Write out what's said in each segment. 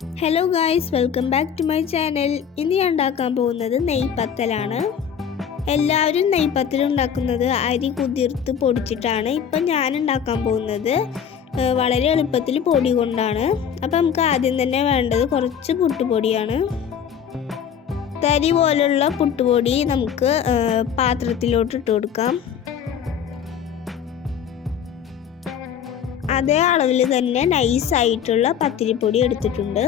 Hello guys welcome back to my channel ഇന്ന് ഞാൻ ഉണ്ടാക്കാൻ പോകുന്നത് നെയ്പത്തലാണ്. എല്ലാവരും നെയ്പത്തൽ ഉണ്ടാക്കുന്നത് അരി കുതിർത്ത് പൊടിച്ചിട്ടാണ് ഇപ്പം ഞാൻ ഉണ്ടാക്കാൻ പോകുന്നത്. വളരെ എളുപ്പത്തിൽ പൊടി കൊണ്ടാണ്. അപ്പം നമുക്ക് ആദ്യം തന്നെ വേണ്ടത് കുറച്ച് പുട്ടുപൊടിയാണ്. തരി പോലുള്ള പുട്ടുപൊടി നമുക്ക് പാത്രത്തിലോട്ട് ഇട്ട് കൊടുക്കാം. അതേ അളവിൽ തന്നെ നൈസായിട്ടുള്ള പത്തിരിപ്പൊടി എടുത്തിട്ടുണ്ട്.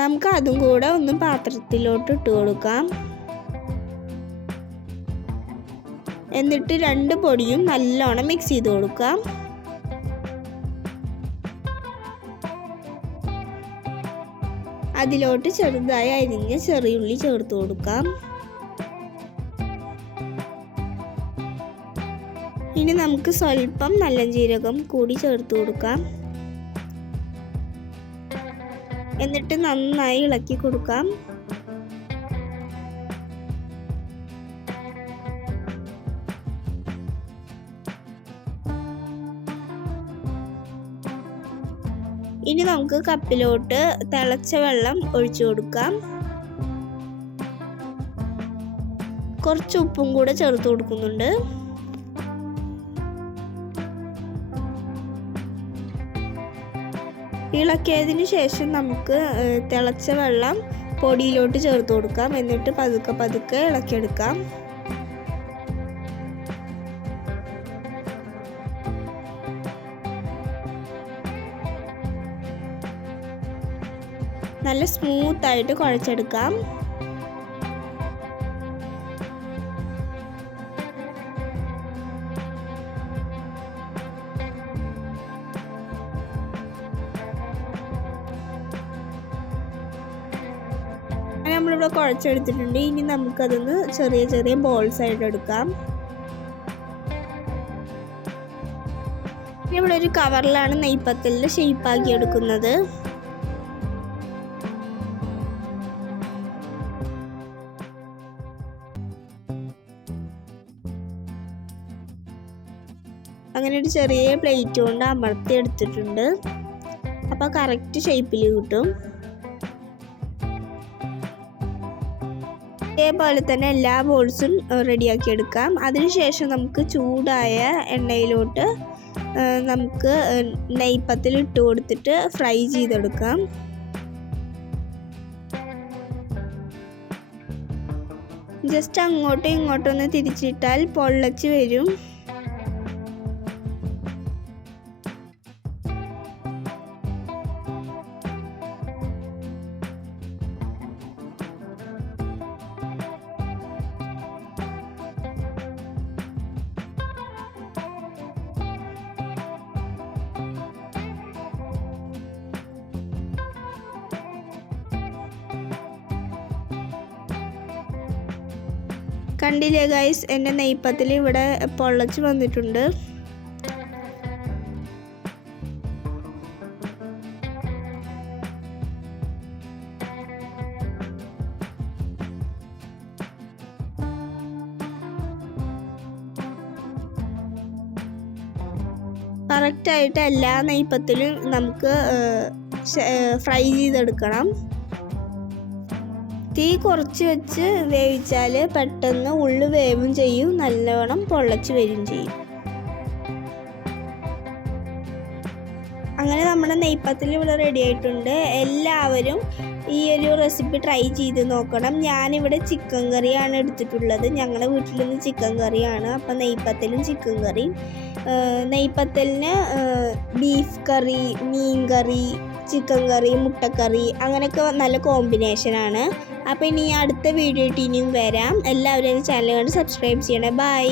നമുക്ക് അതും കൂടെ ഒന്ന് പാത്രത്തിലോട്ട് ഇട്ട് കൊടുക്കാം. എന്നിട്ട് രണ്ട് പൊടിയും നല്ലോണം മിക്സ് ചെയ്ത് കൊടുക്കാം. അതിലോട്ട് ചെറുതായി അരിഞ്ഞ ചെറിയുള്ളി ചേർത്ത് കൊടുക്കാം. ഇനി നമുക്ക് സ്വല്പം നല്ല ജീരകം കൂടി ചേർത്ത് കൊടുക്കാം. എന്നിട്ട് നന്നായി ഇളക്കി കൊടുക്കാം. ഇനി നമുക്ക് കപ്പിലോട്ട് തിളച്ച വെള്ളം ഒഴിച്ചു കൊടുക്കാം. കുറച്ച് ഉപ്പും കൂടെ ചേർത്ത് കൊടുക്കുന്നുണ്ട്. ഇളക്കിയതിന് ശേഷം നമുക്ക് തിളച്ച വെള്ളം പൊടിയിലോട്ട് ചേർത്ത് കൊടുക്കാം. എന്നിട്ട് പതുക്കെ പതുക്കെ ഇളക്കിയെടുക്കാം. നല്ല സ്മൂത്തായിട്ട് കുഴച്ചെടുക്കാം. നമ്മളിവിടെ കുഴച്ചെടുത്തിട്ടുണ്ട് ഇനി നമുക്കതൊന്ന് ചെറിയ ചെറിയ ബോൾസ് ആയിട്ട് എടുക്കാം. ഇവിടെ ഒരു കവറിലാണ് നെയ്പ്പത്തലിൽ ഷെയ്പ്പാക്കി എടുക്കുന്നത്. അങ്ങനെ ഒരു ചെറിയ പ്ലേറ്റ് കൊണ്ട് അമർത്തി എടുത്തിട്ടുണ്ട് അപ്പോൾ കറക്റ്റ് ഷേപ്പിൽ കിട്ടും. ഇതേപോലെ തന്നെ എല്ലാ ബോൾസും റെഡിയാക്കി എടുക്കാം. അതിനുശേഷം നമുക്ക് ചൂടായ എണ്ണയിലോട്ട് നമുക്ക് നെയ്പ്പത്തിൽ ഇട്ട് കൊടുത്തിട്ട് ഫ്രൈ ചെയ്തെടുക്കാം. ജസ്റ്റ് അങ്ങോട്ടും ഇങ്ങോട്ടും ഒന്ന് തിരിച്ചിട്ടാൽ പൊള്ളച്ച് വരും. കണ്ടില്ലേ ഗൈസ് എന്റെ നെയ്പ്പത്തിൽ ഇവിടെ പൊള്ളച്ച് വന്നിട്ടുണ്ട്. കറക്റ്റായിട്ട് എല്ലാ നെയ്പ്പത്തിലും നമുക്ക് ഫ്രൈ ചെയ്തെടുക്കണം. തീ കുറച്ച് വെച്ച് വേവിച്ചാൽ പെട്ടെന്ന് ഉള്ളു വേവും ചെയ്യും നല്ലവണ്ണം പൊള്ളച്ച് വരും ചെയ്യും. അങ്ങനെ നമ്മുടെ നെയ്പ്പത്തിൽ ഇവിടെ റെഡി ആയിട്ടുണ്ട്. എല്ലാവരും ഈ ഒരു റെസിപ്പി ട്രൈ ചെയ്ത് നോക്കണം. ഞാനിവിടെ ചിക്കൻ കറിയാണ് എടുത്തിട്ടുള്ളത്. ഞങ്ങളുടെ വീട്ടിൽ നിന്ന് ചിക്കൻ കറിയാണ് അപ്പം നെയ്പ്പത്തലും ചിക്കൻ കറിയും നെയ്പ്പത്തലിന് ബീഫ് കറി മീൻ കറി ചിക്കൻ കറി മുട്ടക്കറി അങ്ങനെയൊക്കെ നല്ല കോമ്പിനേഷനാണ് അപ്പോൾ ഇനി അടുത്ത വീഡിയോ ഇനിയും വരാം. എല്ലാവരും ചാനൽ കണ്ട് സബ്സ്ക്രൈബ് ചെയ്യണേ. ബൈ